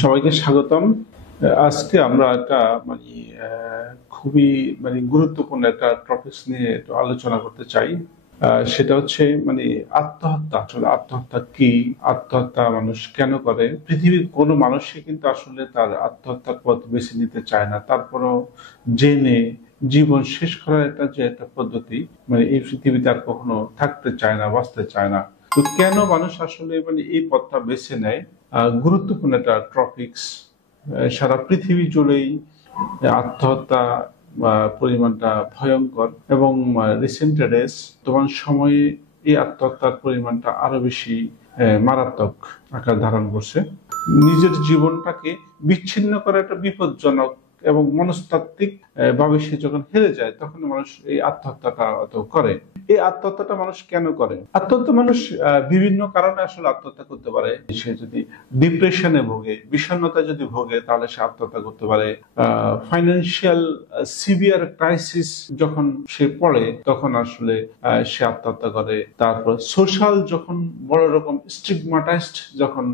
সবাইকে স্বাগতম। আজকে আমরা একটা মানে খুবই গুরুত্বপূর্ণ একটা টপিকস নিয়ে একটু আলোচনা করতে চাই। সেটা হচ্ছে আত্মহত্যা। আসলে আত্মহত্যা কি, আত্মহত্যা মানুষ কেন করে? পৃথিবীর কোনো মানুষই কিন্তু আসলে তার আত্মহত্যার পথ বেছে নিতে চায় না, তারপরও জেনে জীবন শেষ করার একটা পদ্ধতি এই পৃথিবীতে আর কখনো থাকতে চায় না, বাঁচতে চায় না। তো কেন মানুষ আসলে এই পথটা বেছে নেয়? গুরুত্বপূর্ণ একটা টপিকস। সারা পৃথিবী জুড়েই আত্মহত্যা পরিমাণটা ভয়ঙ্কর, এবং রিসেন্ট ডেজ বর্তমান সময়ে এই আত্মহত্যার পরিমাণটা আরো বেশি মারাত্মক আকার ধারণ করছে। নিজের জীবনটাকে বিচ্ছিন্ন করা একটা বিপজ্জনক, এবং মনস্তাত্ত্বিক ভাবে সে যখন হেরে যায় তখন মানুষ এই আত্মহত্যাটা করে। এই আত্মহত্যাটা মানুষ কেন করে? আত্মহত্যা মানুষ বিভিন্ন কারণে আসলে আত্মহত্যা করতে পারে। সে যদি ডিপ্রেশনে ভোগে, বিষণ্ণতা যদি ভোগে, তাহলে সে আত্মহত্যা করতে পারে। ফাইন্যান্সিয়াল সিভিয়ার ক্রাইসিস যখন সে পড়ে, তখন আসলে সে আত্মহত্যা করে। তারপর সোশ্যাল যখন বড় রকম স্টিগমাটাইজড যখন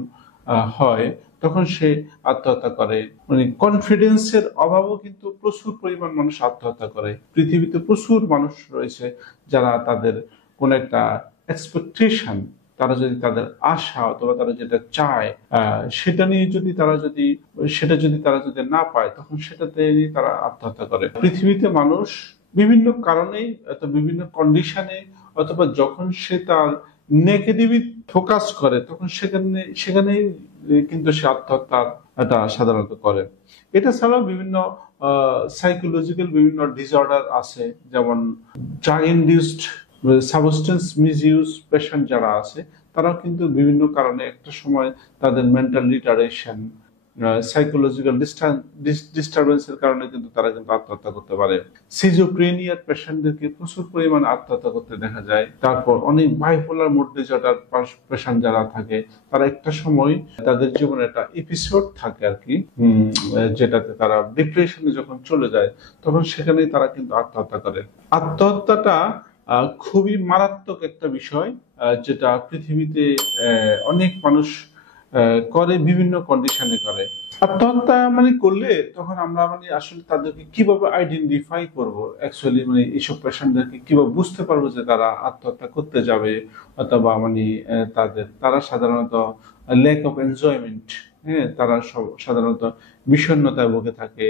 হয়, তখন সে আত্মহত্যা করে। কনফিডেন্সের অভাবও কিন্তু প্রচুর পরিমাণ মানুষ আত্মহত্যা করে। পৃথিবীতে প্রচুর মানুষ রয়েছে যারা তাদের কোন একটা এক্সপেকটেশন, তারা যদি তাদের আশা অথবা তারা যেটা চায় সেটা নিয়ে যদি তারা যদি না পায়, তখন সেটাতে তারা আত্মহত্যা করে। পৃথিবীতে মানুষ বিভিন্ন কারণে, বিভিন্ন কন্ডিশনে, অথবা যখন সে তার নেগেটিভি ফোকাস করে, তখন সেখানে কিন্তু সে আত্মহত্যা সাধারণত করে। এটা ছাড়াও বিভিন্ন সাইকোলজিক্যাল বিভিন্ন ডিসঅর্ডার আছে, যেমন drug induced substance misuse patient যারা আছে, তারাও কিন্তু বিভিন্ন কারণে একটা সময় তাদের মেন্টাল রিটার্ডেশন, সাইকোলজিক্যাল ডিস্টারবেন্সের কারণে কিন্তু তারা কিন্তু আত্মহত্যা করতে পারে। সিজোফ্রেনিয়ার পেশেন্টদেরকে প্রচুর পরিমাণে আত্মহত্যা করতে দেখা যায়। তারপর অনেক বাইপোলার মুড ডিসঅর্ডার পেশেন্ট যারা থাকে, তারা একটা সময় তাদের জীবনে একটা এপিসোড থাকে আর কি, যেটাতে তারা ডিপ্রেশনে যখন চলে যায়, তখন সেখানেই তারা কিন্তু আত্মহত্যা করে। আত্মহত্যাটা খুবই মারাত্মক একটা বিষয়, যেটা পৃথিবীতে অনেক মানুষ করে, বিভিন্ন কন্ডিশনে করে। আত্মহত্যা করলে তখন আমরা আসলে তাদেরকে কিভাবে আইডেন্টিফাই করব? অ্যাকচুয়ালি এইসব পেশেন্টদেরকে কিভাবে বুঝতে পারবো যে তারা আত্মহত্যা করতে যাবে, অথবা তারা সাধারণত ল্যাক অফ এনজয়মেন্ট, হ্যাঁ, তারা সাধারণত বিষণ্ণতায় ভুগে থাকে,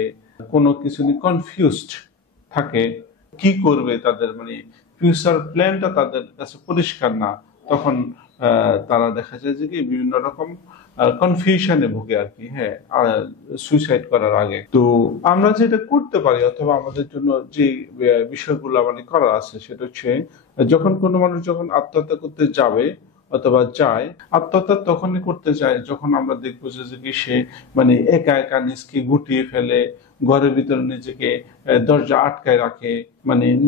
কোনো কিছু নিয়ে কনফিউজড থাকে, কি করবে, তাদের ফিউচার প্ল্যানটা তাদের কাছে পরিষ্কার না। তখন তারা দেখা যায় যে কি বিভিন্ন রকম কনফিউশনে ভুগে আর কি, হ্যাঁ, সুইসাইড করার আগে। তো আমরা যেটা করতে পারি, অথবা আমাদের জন্য যে বিষয়গুলো করা আছে, সেটা হচ্ছে যখন কোনো মানুষ যখন আত্মহত্যা করতে যাবে অথবা যায়, আত্মহত্যা তখনই করতে যায় যখন আমরা দেখবো যে কি সে একা একা নিজকে গুটিয়ে ফেলে, ঘরের ভিতরে নিজেকে দরজা আটকায় রাখে,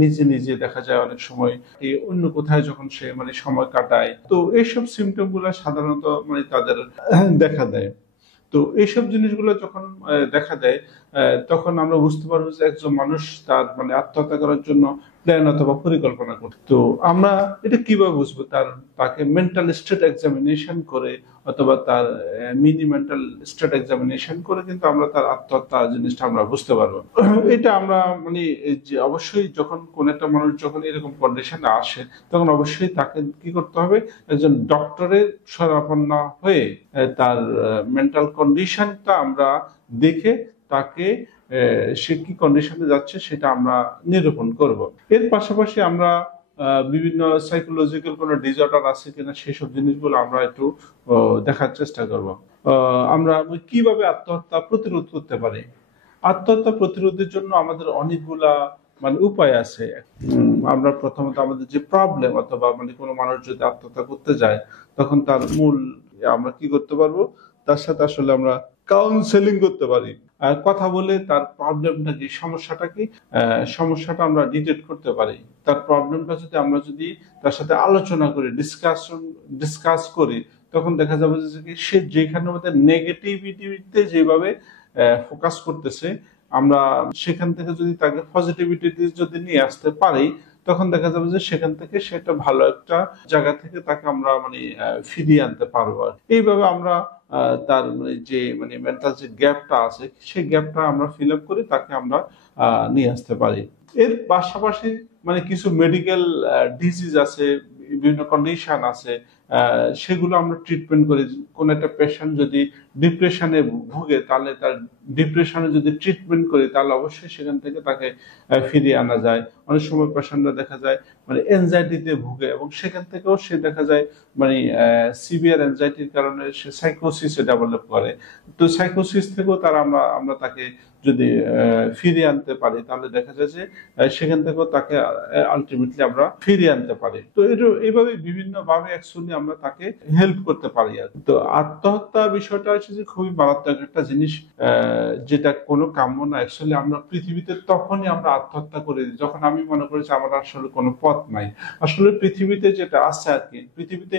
নিজে নিজে দেখা যায় অনেক সময় অন্য কোথায় যখন সে সময় কাটায়। তো এইসব সিমটম গুলা সাধারণত তাদের দেখা দেয়। তো এইসব জিনিসগুলো যখন দেখা দেয়, তখন আমরা বুঝতে পারবো যে একজন মানুষ তার আত্মহত্যা করার জন্য প্ল্যান অথবা পরিকল্পনা করছে। তো আমরা এটা কিভাবে বুঝবো? তাকে মেন্টাল স্টেট এক্সামিনেশন করে, অথবা তার মিনি মেন্টাল স্টেট এক্সামিনেশন করে কিন্তু আমরা তার আত্মহত্যা জিনিসটা আমরা বুঝতে পারবো। এটা আমরা যে অবশ্যই যখন কোন একটা মানুষ যখন এরকম কন্ডিশনে আসে, তখন অবশ্যই তাকে কি করতে হবে? একজন ডক্টরের শরণাপন্ন হয়ে তার মেন্টাল কন্ডিশনটা আমরা দেখে তাকে সে কি কন্ডিশনে যাচ্ছে সেটা আমরা নিরূপণ করব। এর পাশাপাশি আমরা বিভিন্ন সাইকোলজিক্যাল কোনো ডিসঅর্ডার আছে কিনা সেসব জিনিসগুলো আমরা একটু দেখার চেষ্টা করব। আমরা কিভাবে আত্মহত্যা প্রতিরোধ করতে পারি? আত্মহত্যা প্রতিরোধের জন্য আমাদের অনেকগুলা উপায় আছে। আমরা প্রথমত আমাদের যে প্রবলেম, অথবা কোনো মানুষ যদি আত্মহত্যা করতে যায়, তখন তার মূল আমরা কি করতে পারবো? তার সাথে আসলে আমরা কাউন্সেলিং করতে পারি। কথা বলে তার প্রবলেমটা কি, সমস্যাটা কি, সমস্যাটা আমরা ডিটেক্ট করতে পারি। তার প্রবলেমটা যদি তার সাথে আলোচনা করি, ডিসকাস করি, তখন দেখা যাবে যে সে যেখানে আমাদের নেগেটিভিটিতে যেভাবে ফোকাস করতেছে, আমরা সেখান থেকে যদি তাকে পজিটিভিটি যদি নিয়ে আসতে পারি, তখন দেখা যাবে যে সেখান থেকে সেটা ভালো একটা জায়গা থেকে তাকে আমরা ফিরিয়ে আনতে পারবো। এইভাবে আমরা তার যে মেন্টাল যে গ্যাপটা আছে সেই গ্যাপটা আমরা ফিল আপ করে তাকে আমরা নিয়ে আসতে পারি। এর পাশাপাশি কিছু মেডিকেল ডিজিজ আছে, বিভিন্ন কন্ডিশন আছে, সেগুলো আমরা ট্রিটমেন্ট করি। কোন একটা পেশেন্ট যদি ডিপ্রেশনে ভুগে তাহলে তার ডিপ্রেশনে যদি ট্রিটমেন্ট করি তাহলে অবশ্যই সেখান থেকে তাকে ফিরিয়ে আনা যায়। অনেক সময় পেশেন্টরা দেখা যায় এনজাইটিতে ভুগে এবং সেখান থেকেও সে দেখা যায় সিভিয়ার এনজাইটির কারণে সে সাইকোসিসে ডেভেলপ করে। তো সাইকোসিস থেকেও আমরা তাকে যদি ফিরিয়ে আনতে পারি তাহলে দেখা যায় যে সেখান থেকেও তাকে আলটিমেটলি আমরা ফিরিয়ে আনতে পারি। তো এইভাবে বিভিন্ন ভাবে অ্যাকচুয়ালি আমরা তাকে হেল্প করতে পারি। তো আত্মহত্যা বিষয়টা হচ্ছে যে খুবই মারাত্মক একটা জিনিস, যেটা কোনো কাম্য না। অ্যাকচুয়ালি আমরা পৃথিবীতে তখনই আমরা আত্মহত্যা করি যখন আমি মনে করি যে আমার আসলে কোনো পথ নাই। আসলে পৃথিবীতে যেটা আছে আর কি, পৃথিবীতে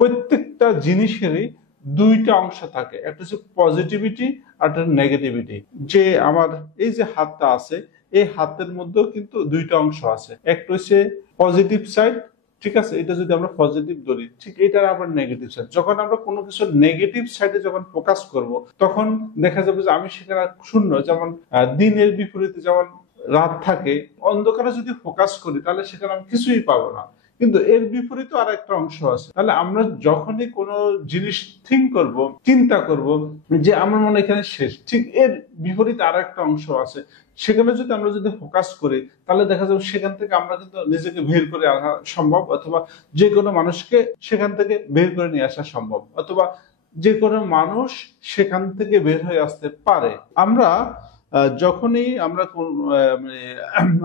প্রত্যেকটা জিনিসেরই দুইটা অংশ থাকে, একটা হচ্ছে পজিটিভিটি আর একটা নেগেটিভিটি। যে আমার এই যে হাতটা আছে, এই হাতের মধ্যেও কিন্তু দুইটা অংশ আছে, একটা হচ্ছে পজিটিভ সাইড, ঠিক আছে, এটা যদি আমরা পজিটিভ ধরি, ঠিক এটার আবার নেগেটিভ সাইড। যখন আমরা কোনো কিছু নেগেটিভ সাইডে যখন ফোকাস করব তখন দেখা যাবে যে আমি সেখানে শূন্য। যেমন দিনের বিপরীতে যেমন রাত থাকে, অন্ধকারে যদি ফোকাস করি তাহলে সেখানে আমি কিছুই পাবো না। কিন্তু এর বিপরীতে আর একটা অংশ আছে। তাহলে আমরা যখনই কোনো জিনিস থিঙ্ক করব, চিন্তা করব যে আমার মনে এখানে শেষ, ঠিক এর বিপরীতে আর একটা অংশ আছে, সেখানে যদি আমরা ফোকাস করি তাহলে দেখা যাবে সেখান থেকে আমরা কিন্তু নিজেকে বের করে আনা সম্ভব, অথবা যে কোনো মানুষকে সেখান থেকে বের করে নিয়ে আসা সম্ভব, অথবা যে কোনো মানুষ সেখান থেকে বের হয়ে আসতে পারে। আমরা যখনই আমরা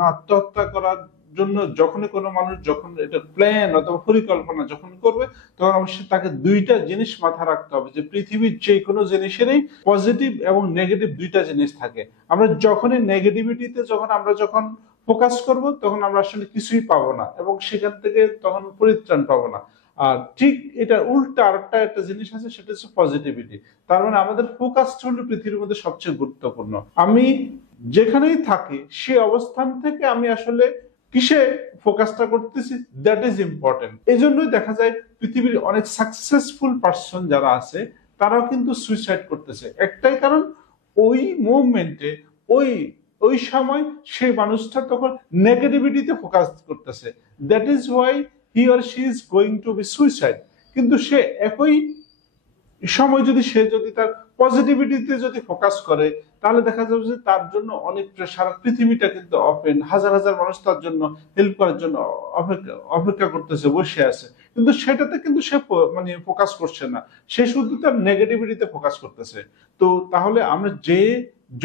আত্মহত্যা করার জন্য যখনই কোনো মানুষ যখন এটা প্ল্যান অথবা পরিকল্পনা যখন করবে তখন অবশ্যই তাকে দুইটা জিনিস মাথায় রাখতে হবে, যে পৃথিবীর যে কোনো জিনিসেরই পজিটিভ এবং নেগেটিভ দুইটা জিনিস থাকে। আমরা যখনই নেগেটিভিটিতে যখন ফোকাস করব তখন আমরা আসলে কিছুই পাবো না এবং সেখান থেকে তখন পরিত্রাণ পাবো না। আর ঠিক এটা উল্টা আরেকটা একটা জিনিস আছে, সেটা হচ্ছে পজিটিভিটি। তার আমাদের ফোকাসটা হলো পৃথিবীর মধ্যে সবচেয়ে গুরুত্বপূর্ণ। আমি যেখানেই থাকি সে অবস্থান থেকে আমি আসলে কিসে ফোকাসটা করতেছি, দ্যাট ইজ ইম্পর্টেন্ট। এই জন্যই দেখা যায় পৃথিবীর অনেক সাকসেসফুল পার্সন যারা আছে তারাও কিন্তু সুইসাইড করতেছে, একটাই কারণ ওই মুভমেন্টে ওই ওই সময় সেই মানুষটা তখন নেগেটিভিটিতে ফোকাস করতেছে, that is why he or she is going to be suicide. কিন্তু সে একই সময় যদি তার পজিটিভিটিতে যদি ফোকাস করে তাহলে দেখা যাবে যে তার জন্য অনেক সারা পৃথিবীটা কিন্তু ওপেন, হাজার হাজার মানুষ তার জন্য হেল্প করার জন্য অপেক্ষা করতেছে, বসে আছে। কিন্তু সেটাতে কিন্তু সে ফোকাস করছে না, সে শুধু তার নেগেটিভিটিতে ফোকাস করতেছে। তো তাহলে আমরা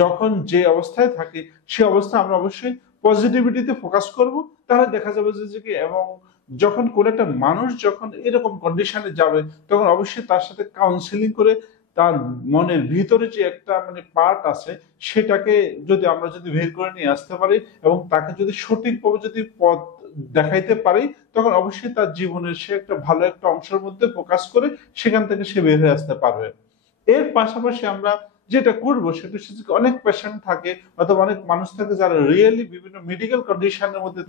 যখন যে অবস্থায় থাকি সে অবস্থায় আমরা অবশ্যই পজিটিভিটিতে ফোকাস করব, তাহলে দেখা যাবে যে কি, এবং যখন কোন একটা মানুষ যখন এরকম কন্ডিশনে যাবে তখন অবশ্যই তার সাথে কাউন্সিলিং করে তার মনের ভিতরে যে একটা পার্ট আছে সেটাকে আমরা বের করে নিয়ে আসতে পারি এবং তাকে যদি সঠিকভাবে পথ দেখাইতে পারি তখন অবশ্যই তার জীবনের সে একটা ভালো একটা অংশের মধ্যে ফোকাস করে সেখান থেকে সে বের হয়ে আসতে পারবে। এর পাশাপাশি আমরা যেটা করবো সেটা হচ্ছে অনেক পেশেন্ট থাকে অথবা অনেক মানুষ থাকে যারা রিয়েলি বিভিন্ন মেডিকেল কন্ডিশনের মধ্যে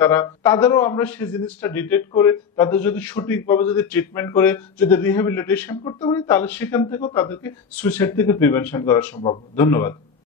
তাদেরও আমরা সেই জিনিসটা ডিটেক্ট করে তাদের যদি সঠিকভাবে ট্রিটমেন্ট করে যদি রিহ্যাবিলিটেশন করতে পারি তাহলে সেখান থেকেও তাদেরকে সুইসাইড থেকে প্রিভেনশন করা সম্ভব। ধন্যবাদ।